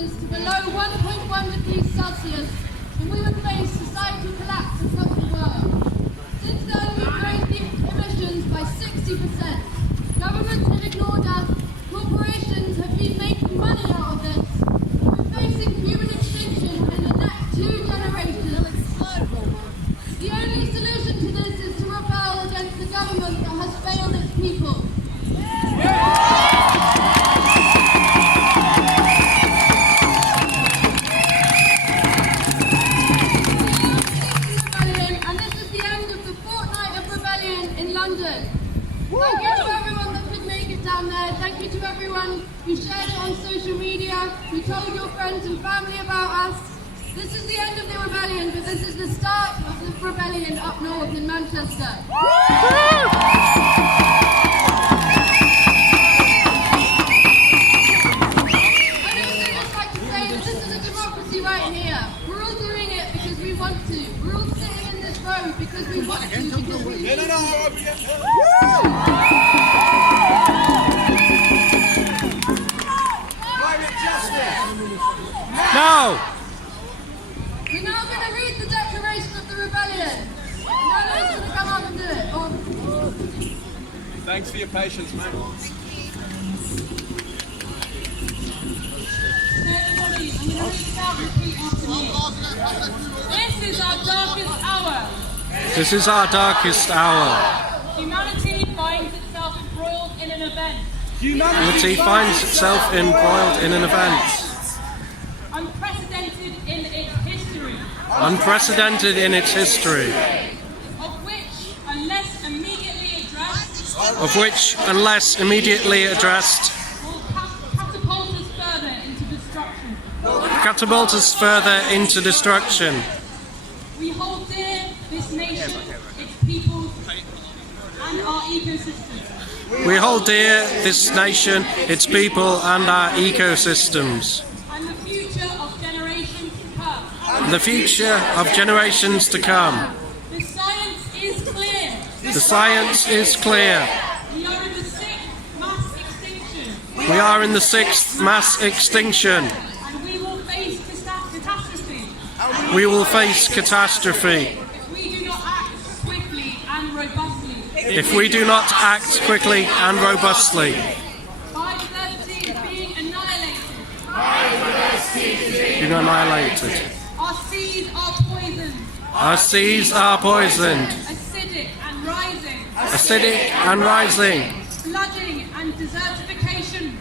temperatures to below 1.1 degrees Celsius, and we would face societal collapse across the world. Since then, we've raised the emissions by 60%. Governments have ignored us, corporations have been making money out of this. We're facing human extinction in the next 2 generations. The only solution to this is to rebel against the government that has failed its people. And this is the end of the fortnight of rebellion in London. Thank you to everyone that could make it down there. Thank you to everyone who shared it on social media, who told your friends and family about us. This is the end of the rebellion, but this is the start of the rebellion up north in Manchester. I'd also just like to say that this is a democracy right here. We're all doing it because we want to. We're all sitting in this road because we want to. Because we need No! We're now going to read the Declaration of the Rebellion. Now Lewis going to come up and do it. Thanks for your patience, mate. Everybody, I'm going to read it out and repeat after me. This is our darkest hour. This is our darkest hour. Humanity finds itself embroiled in an event. Humanity finds itself embroiled in an event. Unprecedented in its history. Unprecedented in its history. Of which, unless immediately addressed, will catapult us further into destruction. Catapult us further into destruction. We hold dear this nation, its people, and our ecosystems. We hold dear this nation, its people, and our ecosystems. And the future of generations to come. The future of generations to come. The science is clear. The science is clear. We are in the 6th mass extinction. We are in the 6th mass extinction. And we will face catastrophe. We will face catastrophe If we do not act swiftly and robustly. if we do not act quickly and robustly. Biodiversity is being annihilated. Being annihilated. Our seas are poisoned. Our seas are poisoned. Acidic and rising. Acidic and rising. Flooding and desertification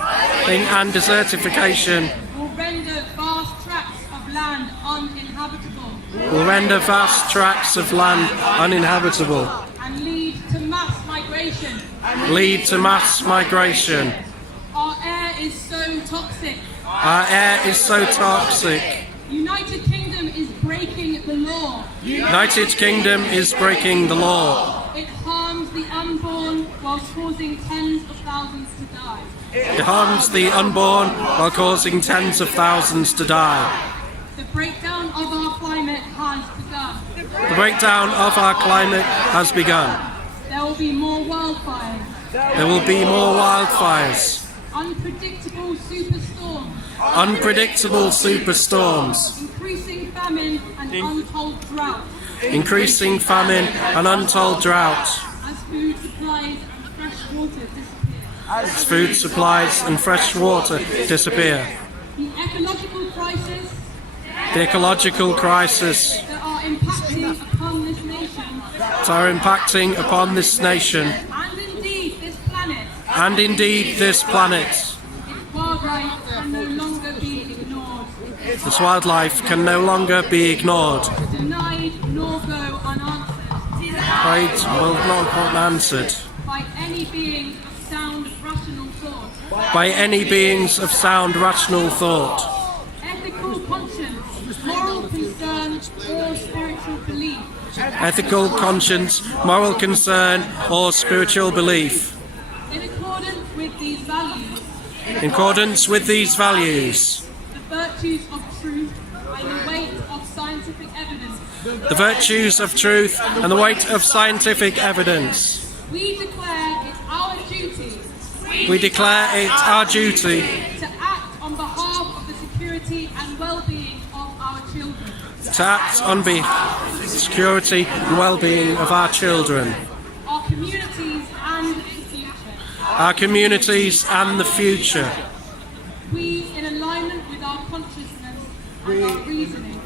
And desertification will render vast tracts of land uninhabitable will render vast tracts of land uninhabitable. and lead to mass migration. Lead to mass migration. Our air is so toxic. Our air is so toxic. United Kingdom is breaking the law. United Kingdom is breaking the law. It harms the unborn whilst causing tens of thousands to die. It harms the unborn while causing tens of thousands to die. The breakdown of our climate has begun. The breakdown of our climate has begun. There will be more wildfires, There will be more wildfires, unpredictable superstorms, unpredictable superstorms, increasing famine and untold drought, increasing famine and untold drought, as food supplies and fresh water disappear. as food supplies and fresh water disappear. The ecological crisis The ecological crisis that are impacting upon this nation, that are impacting upon this nation and indeed this planet, and indeed this planet. its wildlife can no longer be ignored, This wildlife can no longer be ignored. denied nor go unanswered Prayed will not be answered by any being of sound rational thought. by any beings of sound rational thought. Ethical conscience, moral concern, or spiritual belief Ethical conscience, moral concern, or spiritual belief. in accordance with these values, In accordance with these values, the virtues of truth and the weight of scientific evidence, the virtues of truth and the weight of scientific evidence, we declare it our duty we declare it our duty to act on behalf of the security and well-being of our children. To act on the security and well-being of our children, Our communities and the future. our communities and the future. We, in alignment with our consciousness and our reasoning,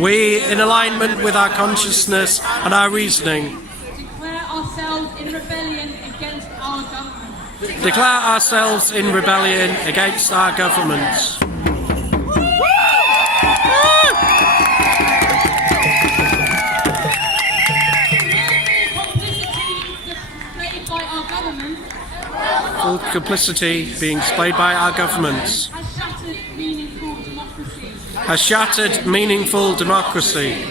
We, in alignment with our consciousness and our reasoning, declare ourselves in rebellion against our government. declare ourselves in rebellion against our governments. Full complicity being displayed by our governments has shattered meaningful democracy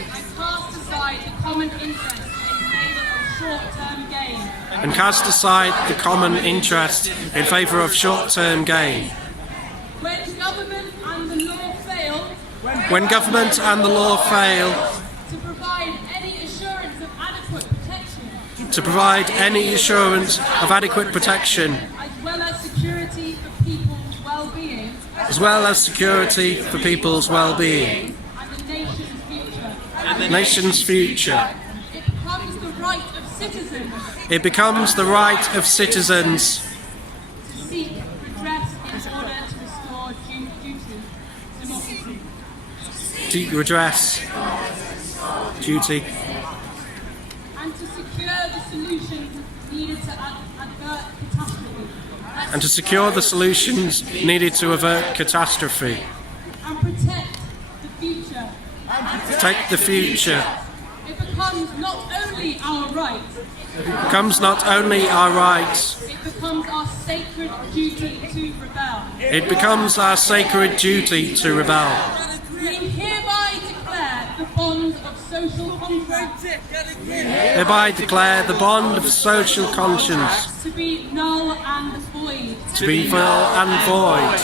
and cast aside the common interest in favour of short-term gain. When government and the law fail, When government and the law fail to provide any assurance of adequate protection, to provide any assurance of adequate protection, as well as security for people's well-being, as well as security for people's well-being and the nation's future. and the nation's future. It becomes the right of citizens It becomes the right of citizens to seek redress in order to restore democracy. to redress duty And to secure the solutions needed to avert catastrophe. and to secure the solutions needed to avert catastrophe. And protect the future. Protect the future. It becomes not only our right, It becomes not only our rights, it becomes our sacred duty to rebel. it becomes our sacred duty to rebel. We hereby declare the bond of social contract Hereby declare the bond of social conscience to be null and void, to be null and void,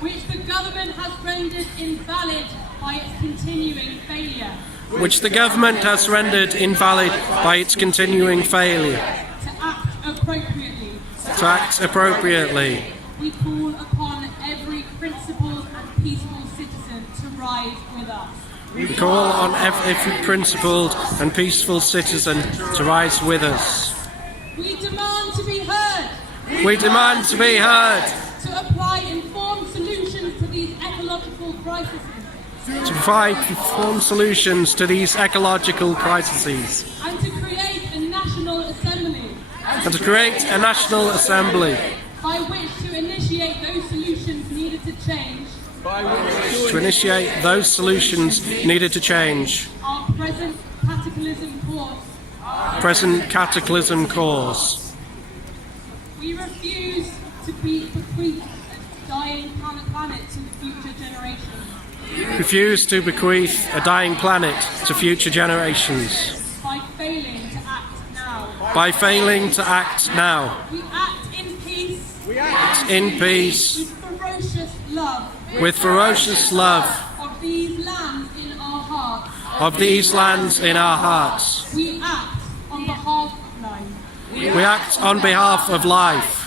which the government has rendered invalid by its continuing failure which the government has rendered invalid by its continuing failure to act appropriately. to act appropriately. We call upon every principled and peaceful citizen to rise with us. We call on every principled and peaceful citizen to rise with us. We demand to be heard, We demand to be heard, to apply informed solutions to these ecological crises, to provide informed solutions to these ecological crises, and to create a national assembly and to create a national assembly by which to initiate those solutions needed to change to initiate those solutions needed to change our present cataclysm course. We refuse to bequeath a dying planet to future generations Refuse to bequeath a dying planet to future generations by failing to act now. by failing to act now. We act in peace In peace, with ferocious love with ferocious love of these lands in our hearts. of these lands in our hearts. We act on behalf of life. We act on behalf of life.